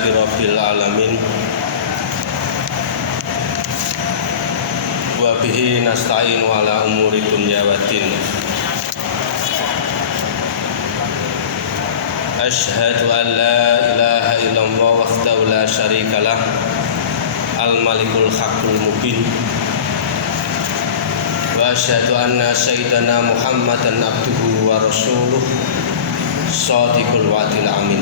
Alhamdulillahirabbil alamin. Wa bihi nasta'in wa ala umuri dunya waddin. Asyhadu an la ilaha illallah wahdahu la syarikalah al-malikul haqqul mubin. Wa asyhadu anna sayyidana Muhammadan abduhu wa rasuluh shadiqul wa'dil amin.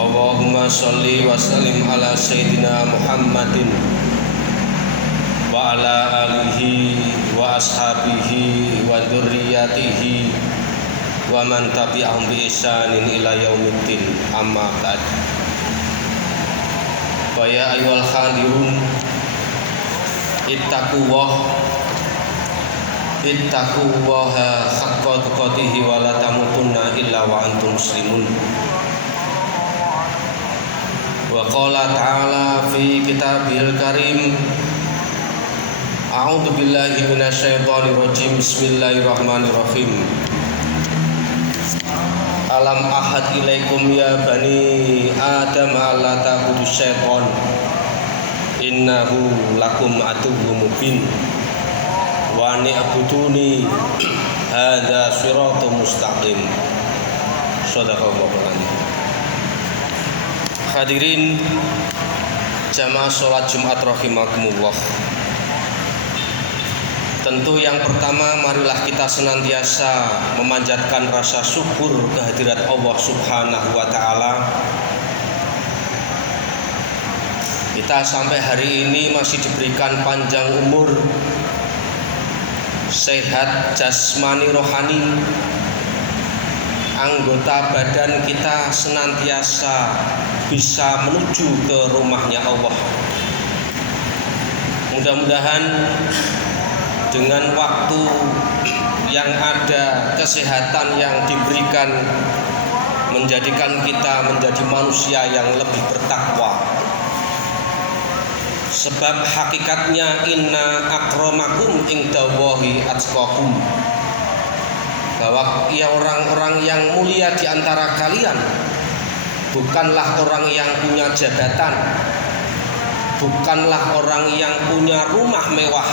Allahumma sholli wa sallim ala sayyidina Muhammadin wa ala alihi wa ashabihi wa dzurriyyatihi wa man tabi'ahum bi ihsanin ila yaumiddin, amma ba'd. Fa ya ayyuhal khadirun ittaqullaha haqqa tuqatih wa la tamutunna illa wa antum muslimun. Wa qala ta'ala fi kitabihil karim, a'udzu billahi minasyaitonir rajim, bismillahirrahmanirrahim. Alam ahad ilaikum ya bani adam alla ta'budu syaiton innahu lakum aduwwum mubin wa ni'buduni hadza siratum mustaqim. Shadaqallahu alazim. Hadirin jamaah sholat Jumat rahimakumullah. Tentu yang pertama, marilah kita senantiasa memanjatkan rasa syukur kehadirat Allah Subhanahu wa ta'ala. Kita sampai hari ini masih diberikan panjang umur, sehat jasmani rohani, anggota badan kita senantiasa bisa menuju ke rumahnya Allah. Mudah-mudahan dengan waktu yang ada, kesehatan yang diberikan, menjadikan kita menjadi manusia yang lebih bertakwa. Sebab hakikatnya inna akramakum indallahi atqakum, bahwa ya orang-orang yang mulia di antara kalian bukanlah orang yang punya jabatan, bukanlah orang yang punya rumah mewah,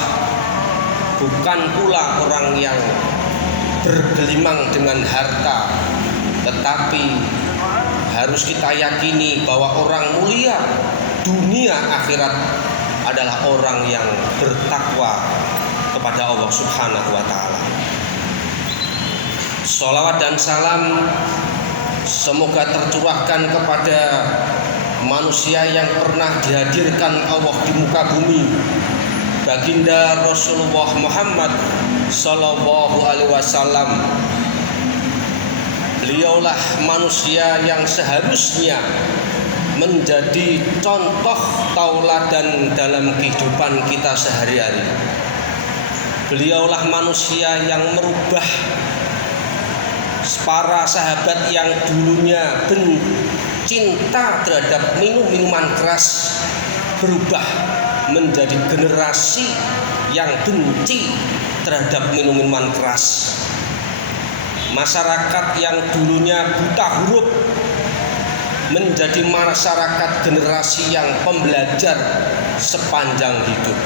bukan pula orang yang bergelimang dengan harta, tetapi harus kita yakini bahwa orang mulia dunia akhirat adalah orang yang bertakwa kepada Allah Subhanahu wa ta'ala. Sholawat dan salam semoga tercurahkan kepada manusia yang pernah dihadirkan Allah di muka bumi, baginda Rasulullah Muhammad sallallahu alaihi wasallam. Beliaulah manusia yang seharusnya menjadi contoh tauladan dalam kehidupan kita sehari-hari. Beliaulah manusia yang merubah para sahabat yang dulunya cinta terhadap minuman keras, berubah menjadi generasi yang benci terhadap minuman keras. Masyarakat yang dulunya buta huruf menjadi masyarakat generasi yang pembelajar sepanjang hidup.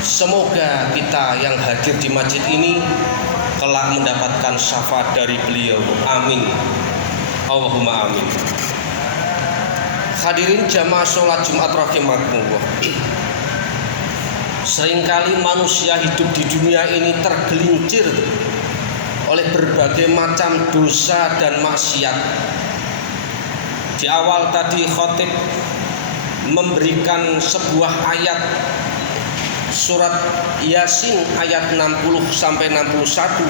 Semoga kita yang hadir di masjid ini kelak mendapatkan syafaat dari beliau. Amin. Allahumma amin. Hadirin jamaah sholat Jumat rahimakumullah. Seringkali manusia hidup di dunia ini tergelincir oleh berbagai macam dosa dan maksiat. Di awal tadi khotib memberikan sebuah ayat surat Yasin ayat 60 sampai 61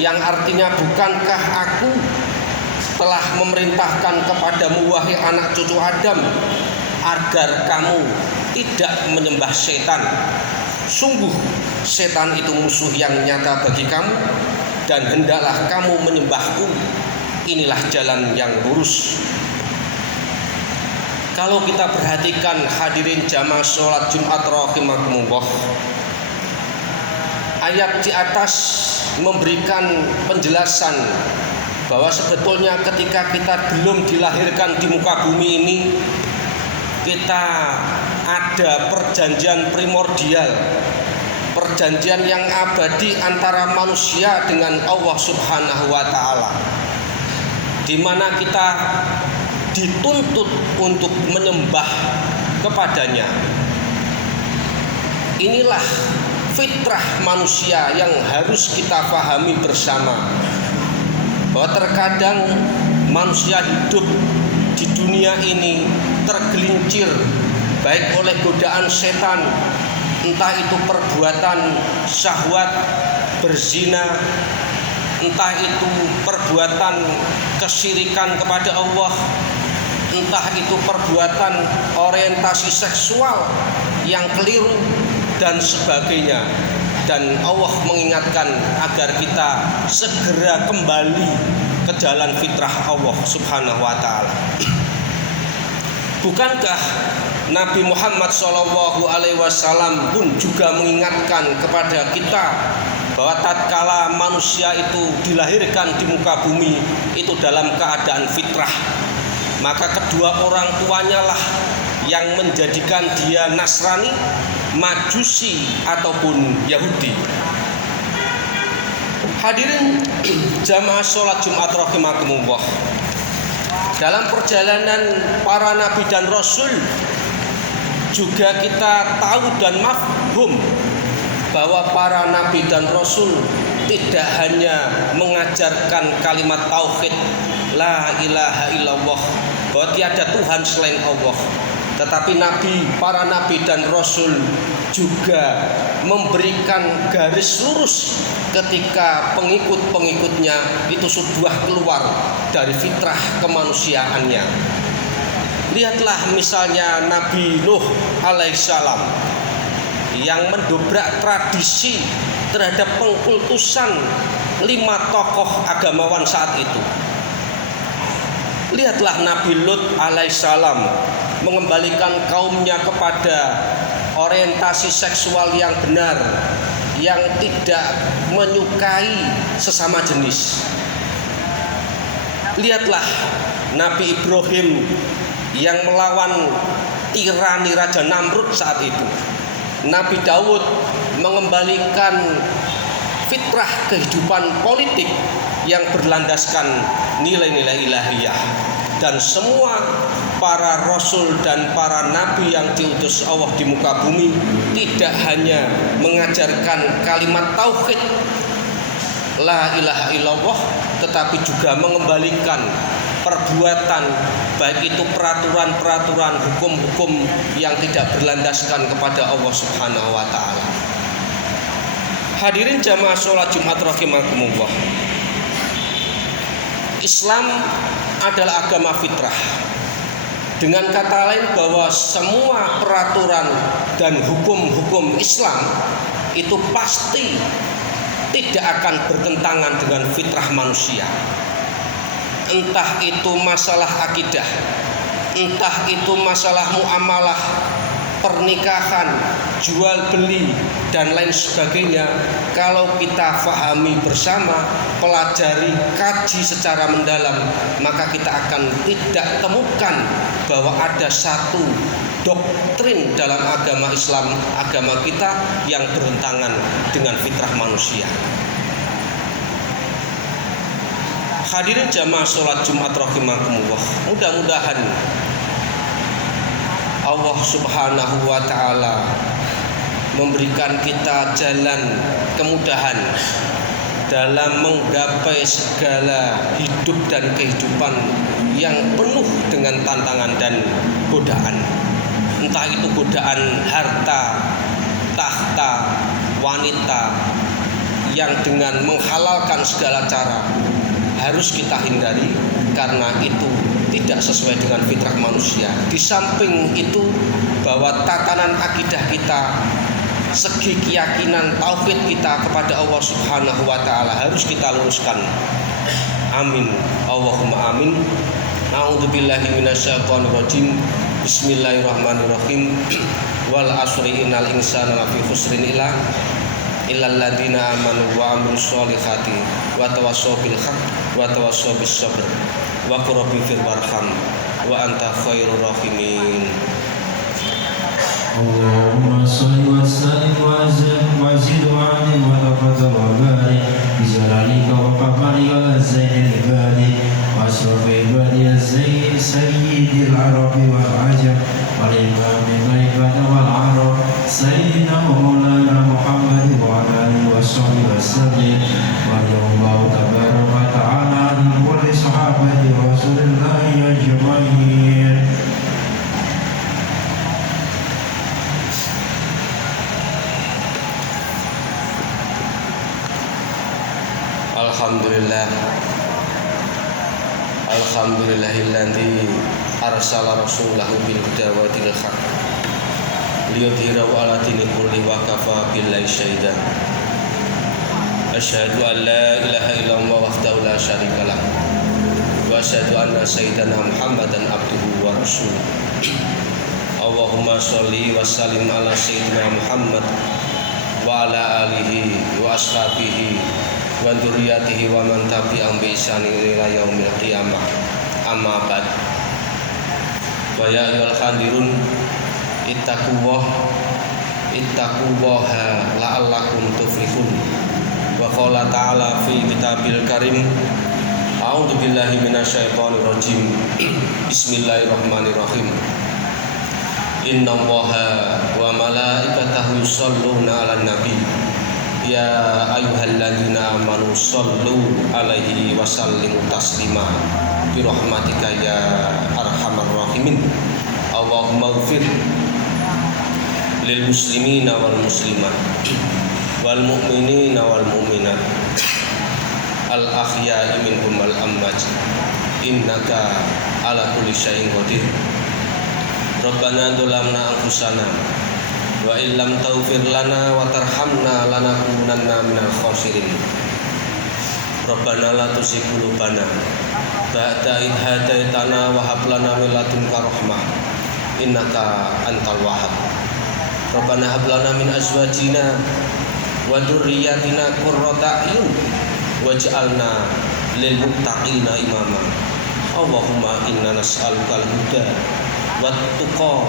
yang artinya, bukankah aku telah memerintahkan kepadamu wahai anak cucu Adam agar kamu tidak menyembah setan. Sungguh setan itu musuh yang nyata bagi kamu, dan hendaklah kamu menyembahku. Inilah jalan yang lurus. Kalau kita perhatikan hadirin jamaah sholat Jumat rahimakumullah, ayat di atas memberikan penjelasan bahwa sebetulnya ketika kita belum dilahirkan di muka bumi ini, kita ada perjanjian primordial, perjanjian yang abadi antara manusia dengan Allah Subhanahu wa Ta'ala, di mana kita dituntut untuk menyembah kepadanya. Inilah fitrah manusia yang harus kita pahami bersama, bahwa terkadang manusia hidup di dunia ini tergelincir baik oleh godaan setan, entah itu perbuatan syahwat, berzina, entah itu perbuatan kesyirikan kepada Allah, entah itu perbuatan orientasi seksual yang keliru dan sebagainya. Dan Allah mengingatkan agar kita segera kembali ke jalan fitrah Allah Subhanahu wa Ta'ala. Bukankah Nabi Muhammad SAW pun juga mengingatkan kepada kita bahwa tatkala manusia itu dilahirkan di muka bumi itu dalam keadaan fitrah, maka kedua orang tuanya lah yang menjadikan dia Nasrani, Majusi ataupun Yahudi. Hadirin jamaah sholat Jumat rahimakumullah, dalam perjalanan para nabi dan rasul juga kita tahu dan mafhum bahwa para nabi dan rasul tidak hanya mengajarkan kalimat tauhid la ilaha illallah, bahwa tiada Tuhan selain Allah, tetapi para nabi dan rasul juga memberikan garis lurus ketika pengikut-pengikutnya itu sudah keluar dari fitrah kemanusiaannya. Lihatlah misalnya Nabi Nuh alaihissalam yang mendobrak tradisi terhadap pengkultusan 5 tokoh agamawan saat itu. Lihatlah Nabi Lut alaihissalam mengembalikan kaumnya kepada orientasi seksual yang benar, yang tidak menyukai sesama jenis. Lihatlah Nabi Ibrahim yang melawan tirani Raja Namrud saat itu. Nabi Daud mengembalikan fitrah kehidupan politik yang berlandaskan nilai-nilai ilahiyah. Dan semua para rasul dan para nabi yang diutus Allah di muka bumi tidak hanya mengajarkan kalimat tauhid la ilaha illallah, tetapi juga mengembalikan perbuatan, baik itu peraturan-peraturan, hukum-hukum yang tidak berlandaskan kepada Allah Subhanahu wa Ta'ala. Hadirin jamaah sholat Jumat rahimakumullah, Islam adalah agama fitrah. Dengan kata lain, bahwa semua peraturan dan hukum-hukum Islam itu pasti tidak akan bertentangan dengan fitrah manusia. Entah itu masalah akidah, entah itu masalah muamalah, pernikahan, jual beli, dan lain sebagainya. Kalau kita fahami bersama, pelajari, kaji secara mendalam, maka kita akan tidak temukan bahwa ada satu doktrin dalam agama Islam, agama kita, yang bertentangan dengan fitrah manusia. Hadirin jamaah sholat Jumat rahimakumullah, mudah-mudahan Allah Subhanahu wa Ta'ala memberikan kita jalan kemudahan dalam menggapai segala hidup dan kehidupan yang penuh dengan tantangan dan godaan. Entah itu godaan harta, tahta, wanita, yang dengan menghalalkan segala cara harus kita hindari, karena itu tidak sesuai dengan fitrah manusia. Di samping itu, bahwa tatanan akidah kita, segi keyakinan tauhid kita kepada Allah Subhanahu wa Ta'ala harus kita luruskan. Amin, Allahumma amin. A'udzubillahi minasyaitonirrajim. Bismillahirrahmanirrahim. Wal asri innal insana lafi khusrin illal ladzina amanu wa amilus solihati wa tawassaw bil haqq wa tawassaw bis sabr wa qur rabbi fir warham wa anta khairur rahimin. Allahumma shalli wa sallim wa zid wa alim wa taqaddam wa barik bi jalalika wa qamarika al-zainil ibadi wa asrafi ibadi al-zain sayyidil arabi wal ajam wal imamil ibad wal arab sayyidina maulana Muhammad wa ala alihi wa sahbihi wa sallim wa radiyallahu tabaraka wa ta'ala an kulli sahabati rasulillahi ajma'in. Alhamdulillahilladzi arsala rasulahu bil huda wa dinil haq liyudhhirahu 'ala dini kulli wa kafa billahi shahidan. Asyhadu an la ilaha illallah wahdahu la syarika lah wa asyhadu anna sayyidana Muhammadan abduhu wa rasuluh. Allahumma sholli wa sallim ala sayyidina Muhammad wa ala alihi wa ashabihi wa dzurriyyatihi wa man tabi'ahum bi ihsan ila yaumil qiyamah. Amma ba'd. Wa ya ayyuhal hadirun ittaqullaha la'allakum tuflihun. Wa qala ta'ala fi kitabil karim a'udzu billahi minasyaitonir rajim. Bismillahirrahmanirrahim. Innallaha wa malaikatahu yusholluna 'alan nabi ya ayyuhalladzina amanu shollu 'alaihi wa sallimu taslima bi rahmatika ya arhamar rahimin. Allahumma ighfir lil muslimina wal muslimat wal mu'minina wal mu'minat al ahya'i minhum wal amwat innaka ala kulli syai'in qadir. Rabbana dzalamna anfusana wa illam taghfir lana wa tarhamna lanakunanna minal khasirin. Rabbana la tuzigh qulubana ba'da idh hadaitana wa hab lana min ladunka rahmah innaka antal wahhab. Rabbana hab lana min azwajina wa dzurriyyatina qurrata a'yun waj'alna lil muttaqina imama. Allahumma inna nas'aluka al-huda wat tuqa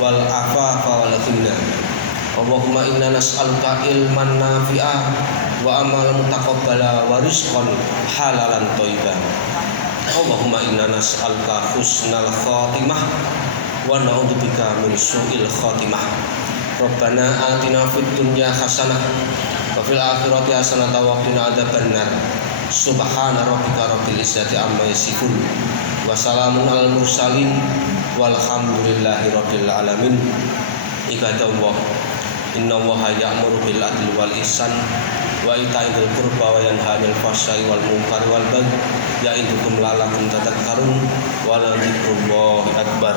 wal afafa wal ghina. Allahumma inna nas'aluka ilman nafi'a wa amalan mutaqabbala wa rizqan halalan thayyiban. Allahumma inna nas'aluka husnal khatimah wa na'udzubika min su'il khatimah. Rabbana atina fid dunya hasanah wa fil akhirati hasanah wa qina adzabannar. Subhana rabbika rabbil izzati amma yasifun wa salamun alal mursalin walhamdulillahi rabbil alamin. Ibadallah, innallaha ya'muru bil adli wal ihsan wa ita'i dzil qurba wa yanha 'anil fahsya'i wal munkari wal baghi ya'idukum la'allakum tadhakkarun wa la dzikrullahi akbar.